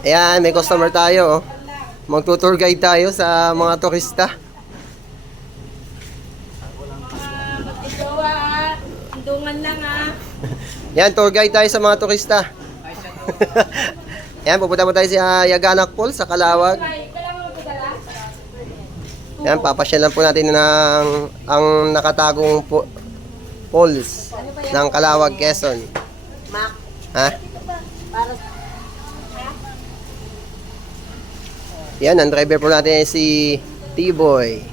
Ayan, may customer tayo. Oh. Magtutour guide tayo sa mga turista. Mag-jowa ha. Andungan lang ha. Yan, tour guide tayo sa mga turista. Ayan, pupunta mo tayo sa Yaganak Falls sa Calawag. Ayan, papasyalan po natin ng ang nakatagong falls ng Calawag, Quezon. Mac. Ha? Para Yan, ang driver po natin ay si T-Boy.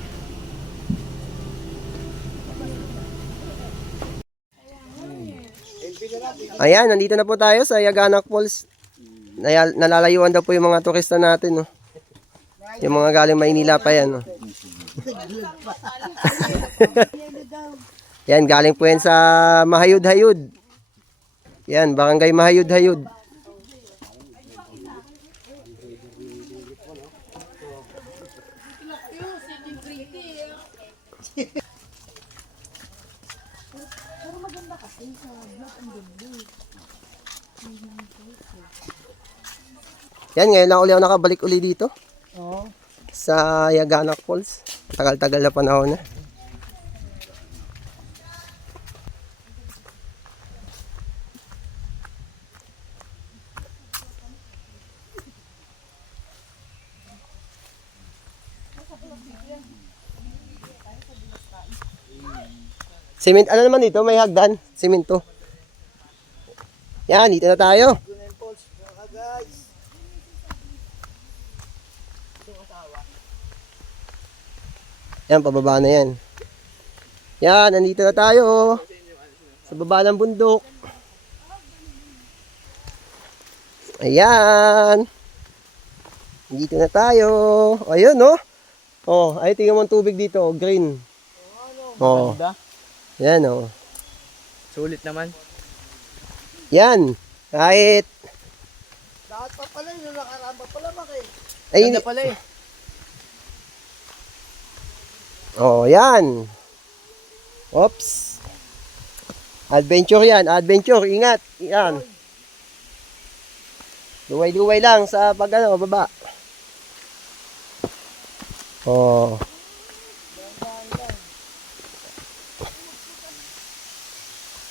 Ayan, nandito na po tayo sa Yaganak Falls. Nalalayuan daw po yung mga turista natin. No? Yung mga galing Maynila pa yan. No? Yan, galing po yan sa Mahayud-Hayud. Yan, barangay Mahayud-Hayud. Yan, ngayon lang ulit ako nakabalik uli dito. Oo. Sa Yaganak Falls. Tagal-tagal na panahon na. Cement, ano naman dito? May hagdan. Semento. Yan, dito na tayo. Yan, pababa na yan. Yan, nandito na tayo. Sa baba ng bundok. Ayan. Dito na tayo. Ayun, no? Oh, ay tingnan mo ang tubig dito, green. Oh. Ganda. Yan, oh. Sulit naman. Yan. Kahit Lahat pa pala yun, nakaraan pa pala maki. ay, Ganda pala eh. oh, yan. Oops. Adventure yan, adventure. Ingat. Yan. Luway-luway lang sa baba. Oh.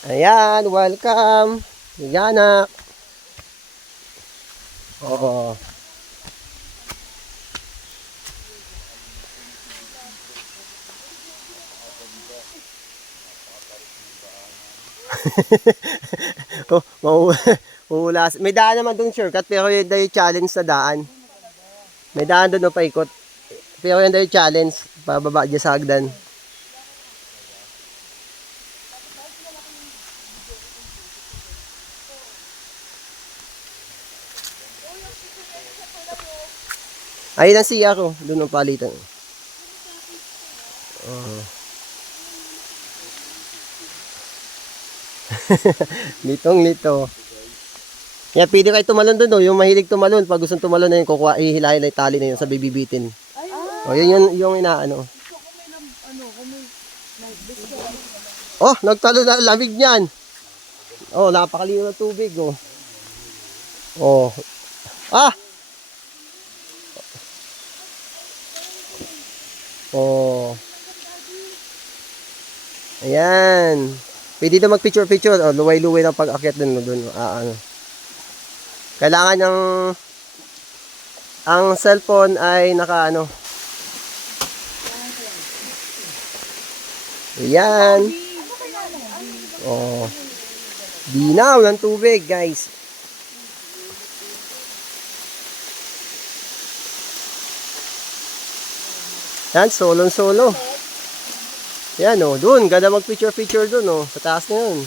Ayan, welcome. Yaganak. Oo. Oh, mahuhula. May daan naman doon shortcut pero yun daw yung challenge sa daan. May daan doon no, paikot. Pero yun daw yung challenge. Pababa dyan sa hagdan. Ayun ang siya ko. Doon ang palitan. Oh. Litong-lito. Yan, pwede kayo tumalon doon, no? Yung mahilig tumalon. Pag gustong tumalon na yun, kukuha, ihilahin na yung tali na yun sa bibibitin. O, yun yung inaano. Oh, nagtalo na lamig niyan. Oh, napakalino ng tubig, oh. Oh. Ah! Oh. Ayan. Pwede na mag-picture-picture. Oh, luway-luway ng pag-akyat dun. Ano. Kailangan ang cellphone ay naka-ano. Ayan. Oh. Dinaw ng tubig, guys. Yan, solo-solo. Yan, oh. Doon, ganda mag-picture-picture doon, oh. Sa taas na yun.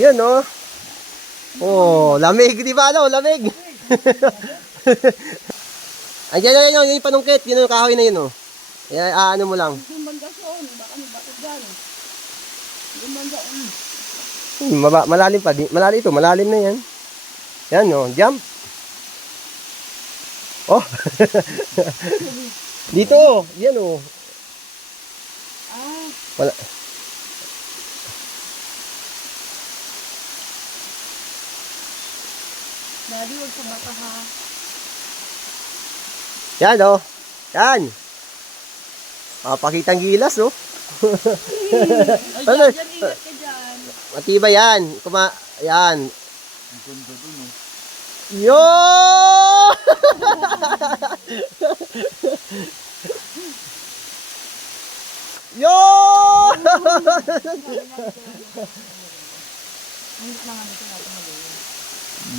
Yan, oh. Oh, lamig, di ba, no? Lamig. Ayan, yun, yung panungkit. Yun yung kahoy na yun, oh. Ayan, ano mo lang. yung bandason. Baka may bakit dyan. Yung bandason. Malalim pa. Malalim ito. Malalim na yan. Yan, oh. Jump. Oh. Dito, oh. Yan, oh. Wala. Daddy, huwag sa bata ha. Yan, oh. Yan. Pakitang gilas, oh. Ay, Ano? dyan, ingat ka dyan. Matibay yan. Yan. Ang ganda dun, oh. Yo! Yo!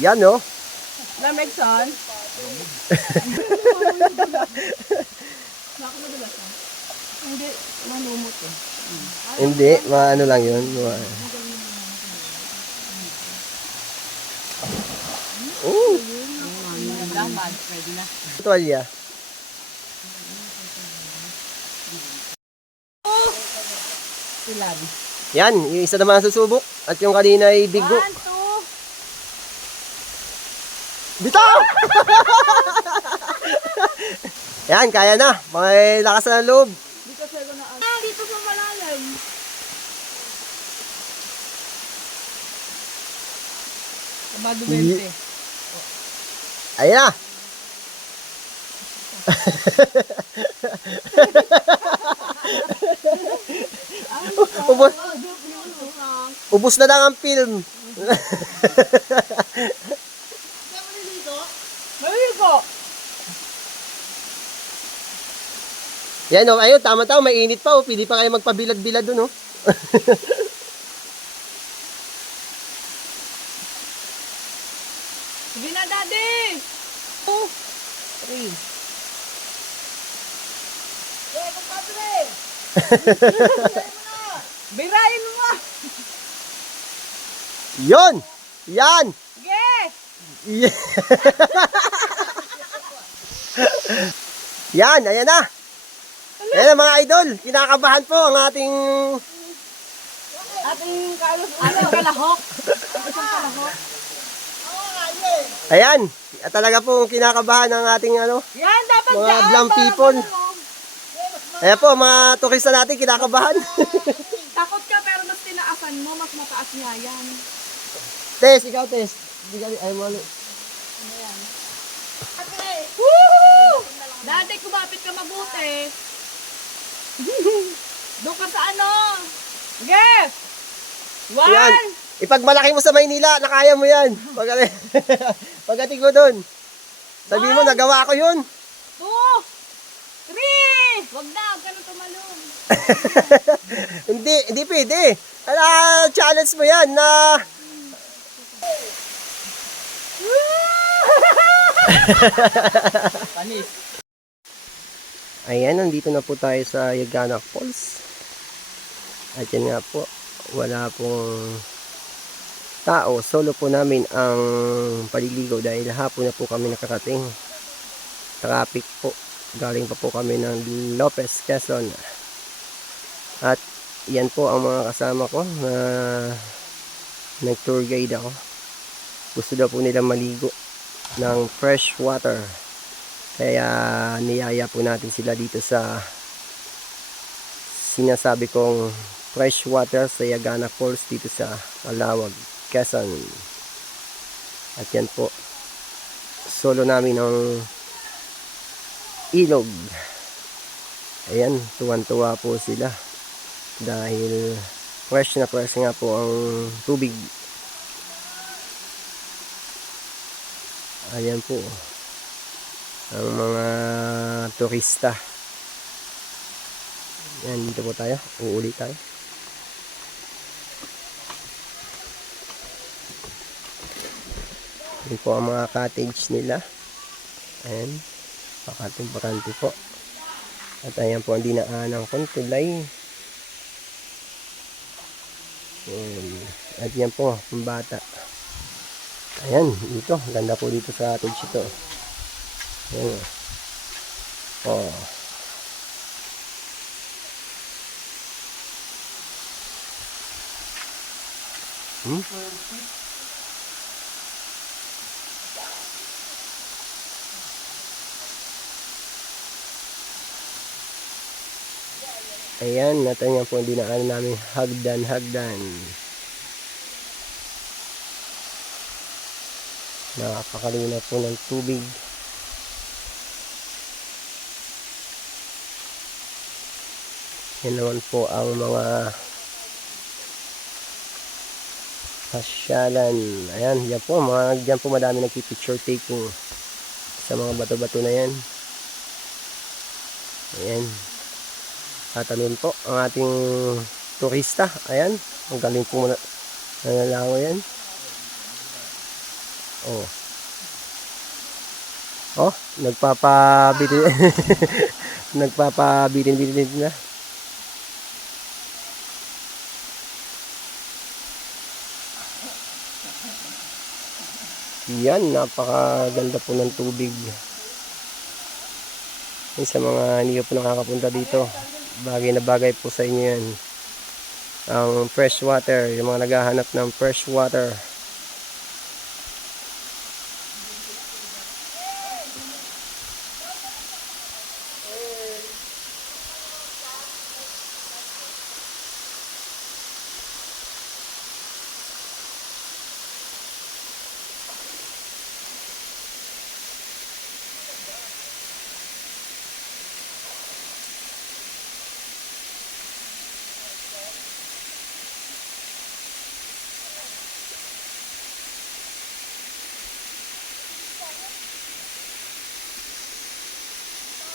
Yan, oh. Lamig, son? Nakakamadulas ha? Hindi, manumot eh. Hindi, maano lang yun. Oh, Daman, pwede na. tuwalya. Ilan? Yan, yung isa naman susubok. At yung kanina ay bigo. 1, 2. Bitaw! Yan, kaya na. May lakas na ng loob. Dito sa na dito sa malalim. Kamado 20. Ayan na. ubos, ubos na lang ang film. Maligo! Yan o, ayun, tama-tama, mainit pa o. Pili pa kayo magpabilad-bilad dun o. Sige na, Daddy! 2, 3. Birayin mo nga! Yon! Yan! Sige! Yeah. Yan, ayan na. Ayan na mga idol. Kinakabahan po ang ating... Ating kalahok. Isang kalahok. Ayan. Talaga po kinakabahan ang ating ano, Yan, dapat mga dyan. blind people. Ayan po, mga turista natin kinakabahan. Takot ka pero mas tinaasan mo, mas mataas niya yan. Tess, ikaw Tess. Ay mo. Woohoo! Dati, kumapit ka mabuti. Doon ka sa ano? Sige! Yan. 1! Ipagmalaki mo sa Maynila, nakaya mo yan. Pagdating mo doon. Sabi mo, nagawa ko yun. 2! 3! Wag na, huwag ka na tumalong. Hindi pwede. Challenge mo yan na... Panis. Ayan, nandito na po tayo sa Yagana Falls. At yan nga po, wala pong tao. Solo po namin ang paliligaw dahil hapon na po kami nakarating. Traffic po. Galing pa po kami ng Lopez, Quezon. At yan po ang mga kasama ko na nag-tour guide ako. Gusto daw po nila maligo ng fresh water. Kaya niyaya po natin sila dito sa sinasabi kong fresh water sa Yagana Falls dito sa Alawag, Quezon. At yan po, solo namin ang ilog. Ayan, tuwan-tuwa po sila dahil fresh na fresh nga po ang tubig. Ayan po ang mga turista. Yan, dito po tayo. Uuli tayo. Yan po ang mga cottage nila. Ayan. Pakating-pakante po. At ayan po ang dinaanan kong tulay. Ayan. At yan po, ang bata. Ayan, dito. Ganda po dito sa cottage ito. Ayan. Oh. Ayan, natin yan po ang dinaanan namin hagdan. Napakalinaw po ng tubig. Yan naman po ang mga pasyalan. Ayan, yan po. Diyan po madami nagpipicture taking sa mga bato-bato na yan. Ayan. Tatanun po ang ating turista. Ayan. Ang galing po nangalango yan. Oh. Oh, nagpapabitin. Nagpapabitin-bitin na. Yan, napakaganda po ng tubig. Yan, sa mga hindi po nakakapunta dito, bagay na bagay po sa inyo yan. Ang fresh water, yung mga naghahanap ng fresh water.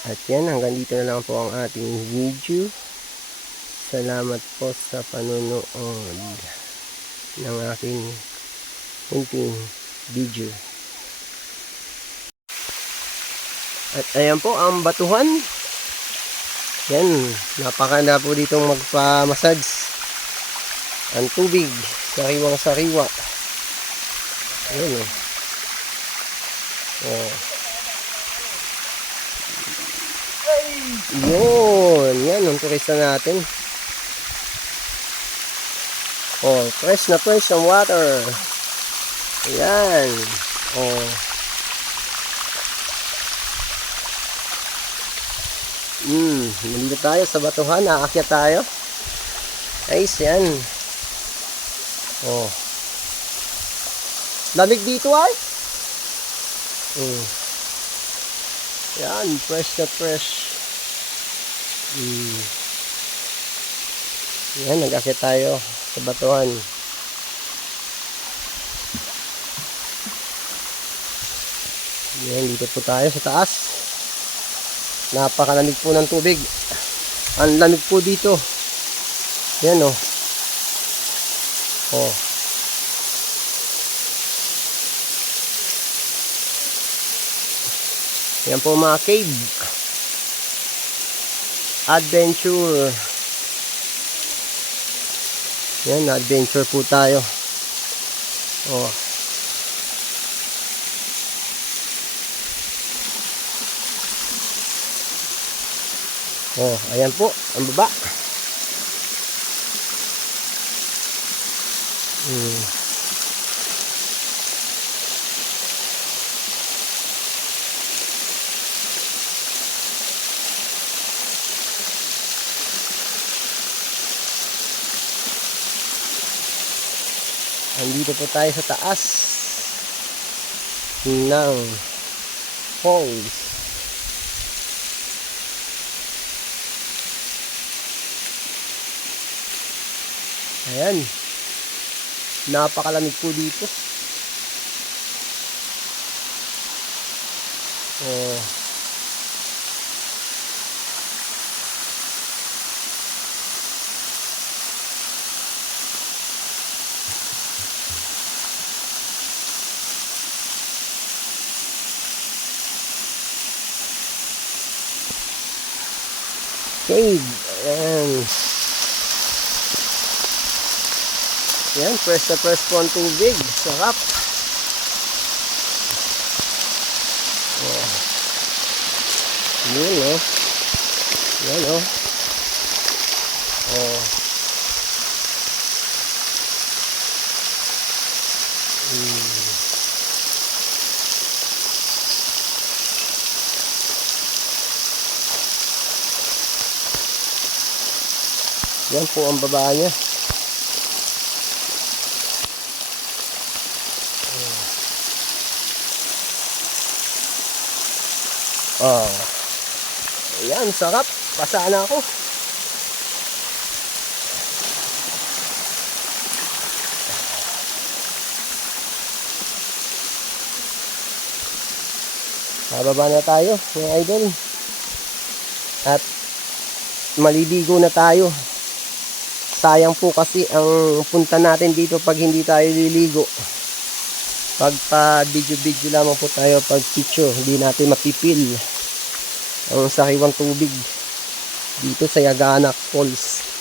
At yan, hanggang dito na lang po ang ating video. Salamat po sa panunood ng aking munting video. At ayan po ang batuhan. Yan, napakaganda po ditong magpa-massage. Ang tubig, sariwang sariwa. Ayan o. Oh. Yun, yan ang turista natin. Oh, fresh ang water. Ayan. Oh. Nandito tayo sa batuhan, naakyat tayo. Ayos yan. Oh. Lamig dito ay. Yan, fresh na fresh. Yan, nag-akit tayo sa batuhan. Yan, dito po tayo sa taas. Napakalamig po ng tubig. Ang lamig po dito. Yan o. Oh. Yan po mga cave. Adventure. Yan, adventure po tayo. Oh. Oh, ayan po, ang baba. Andito po tayo sa taas ng falls. Ayan. Napakalamig po dito. Oh. Cave. Ayan. Yan, fresh na fresh po ang tubig. Sarap. Oh. Yun, oh. Yan, oh. Oh. Yan po ang baba niya. Oh. Ayan, sarap. Basa na ako. Bababa na tayo, mga idol. At maliligo na tayo. Sayang po kasi ang punta natin dito pag hindi tayo liligo. Pag pa video lamang po tayo, pag picture, hindi natin mapipil ang sariwang tubig dito sa Yaganak Falls.